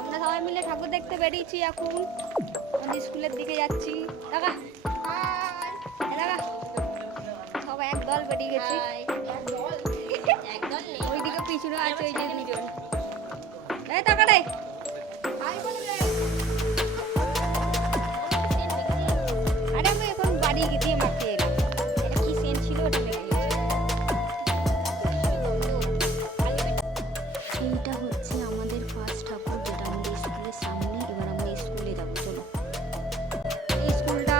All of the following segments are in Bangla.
আমরা সবাই মিলে ঠাকুর দেখতে বেরিয়েছি, এখন আমাদের স্কুলের দিকে যাচ্ছি। টাকা সবাই একদল বেরিয়ে গেছি, ওইদিকে পিছনে আছে ওই যে দুজন। এই টাকা রে আরে আমি এখন বাড়ি গিয়ে মারতে এলাম। এটা কি সেন ছিল ওটা লেগে গেছে। এইটা হচ্ছে আমাদের ফার্স্ট ঠাকুর, যেটা আমাদের স্কুলের সামনে। এবার আমরা স্কুলে যাবো, চলো। এই স্কুলটা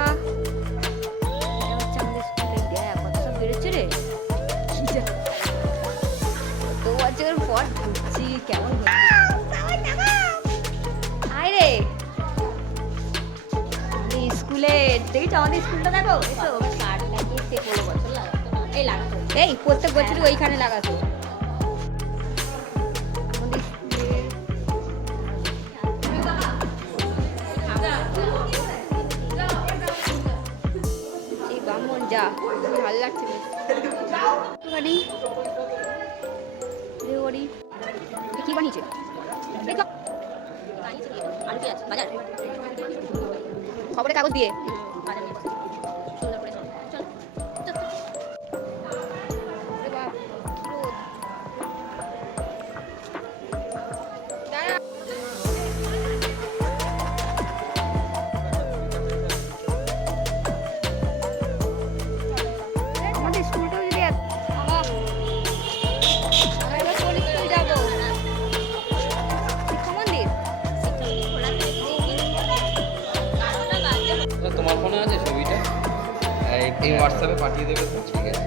এটা হচ্ছে আমাদের স্কুলের কত সব বেরোচ্ছে রে, তো বছর পর ঢুকছি, কেমন আয় রে স্কুলে দেখি। আমাদের স্কুলটা দেখো, এসো। কার্ড লাগিয়েছে 15 বছর লাগাতো না, এই লাগাতো, এই প্রত্যেক বছরই ওইখানে লাগাতো। আমাদের স্কুলে এই বামন যা ভালো লাগছে কি বানিয়েছে খবরের কাগজ দিয়ে আমাদের স্কুলটাও যদি তোমার ফোনে আছে ছবিটা, এই হোয়াটসঅ্যাপে পাঠিয়ে দেবে তো, ঠিক আছে।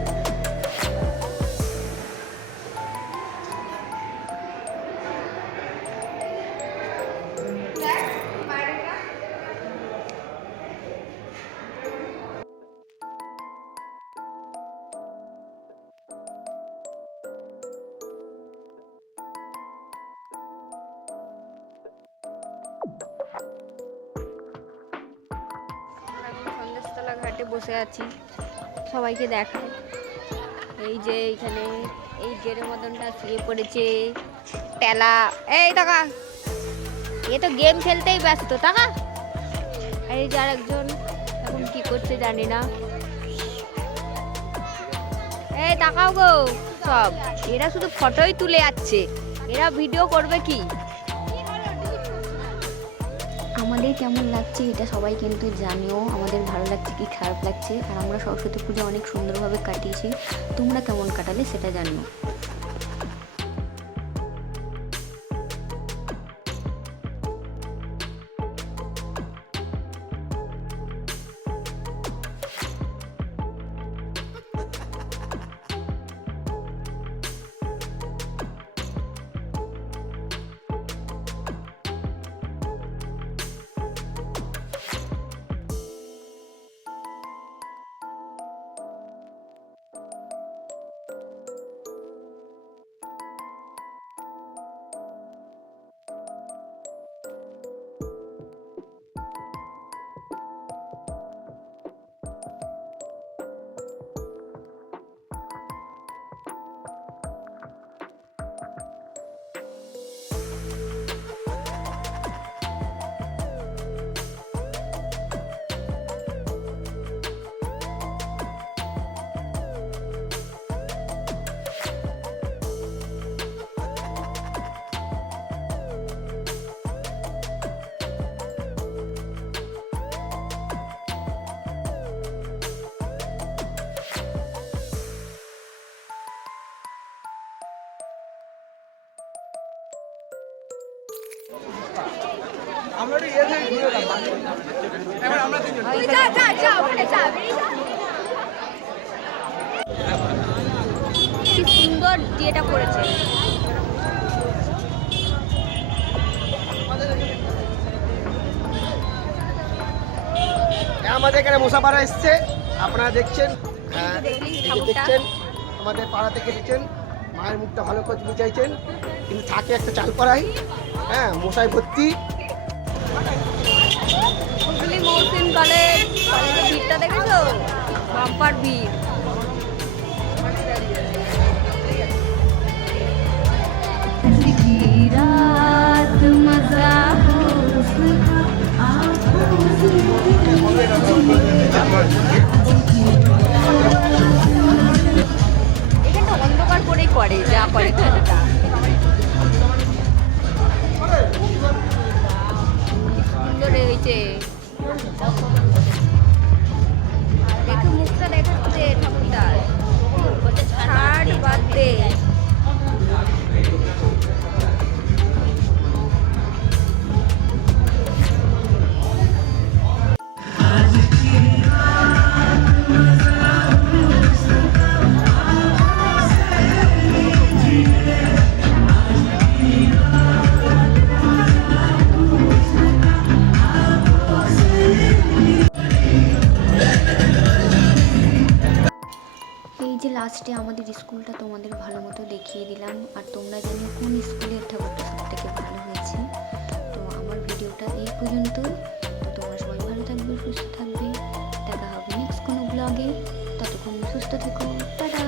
সন্দেশতলা ঘাটে বসে আছি, সবাইকে দেখায়। এই যে এইখানে এই গেরের মদনটা শুয়ে পড়েছে টেলা। এই টাকা, এ তো গেম খেলতেই ব্যস্ত। টাকা এই যে আরেকজন এখন কি করছে জানি না। এই তাকাও গো, সব এরা শুধু ফটোই তুলে যাচ্ছে, এরা ভিডিও করবে কি? আমাদের কেমন লাগছে এটা সবাই কিন্তু জানিও, আমাদের ভালো লাগছে কি খারাপ লাগছে। আর আমরা সরস্বতী পুজো অনেক সুন্দরভাবে কাটিয়েছি, তোমরা কেমন কাটালে সেটা জানিও। কি সুন্দর ডিয়েটা করেছে। আমাদের এখানে মুসাফারা এসছে, আপনারা দেখছেন, দেখছেন আমাদের পাড়া থেকে দেখছেন, মায়ের মুখটা ভালো করে তুলে চাইছেন, কিন্তু থাকে একটা চাল করাই, হ্যাঁ মশাই ভর্তি। মহসিন কলেজের ভিড়টা দেখেছো, বাম্পার ভিড়। লাস্টে আমাদের স্কুলটা তোমাদের ভালো মতো দেখিয়ে দিলাম, আর তোমরা জানো কোন স্কুলের ঠাকুরটা সব থেকে ভালো হয়েছে। তো আমার ভিডিওটা এই পর্যন্ত। তো তোমরা সবাই ভালো থাকবে, সুস্থ থাকবে, দেখা হবে নেক্সট কোনো ব্লগে। ততক্ষণ সুস্থ থেকো, টাটা।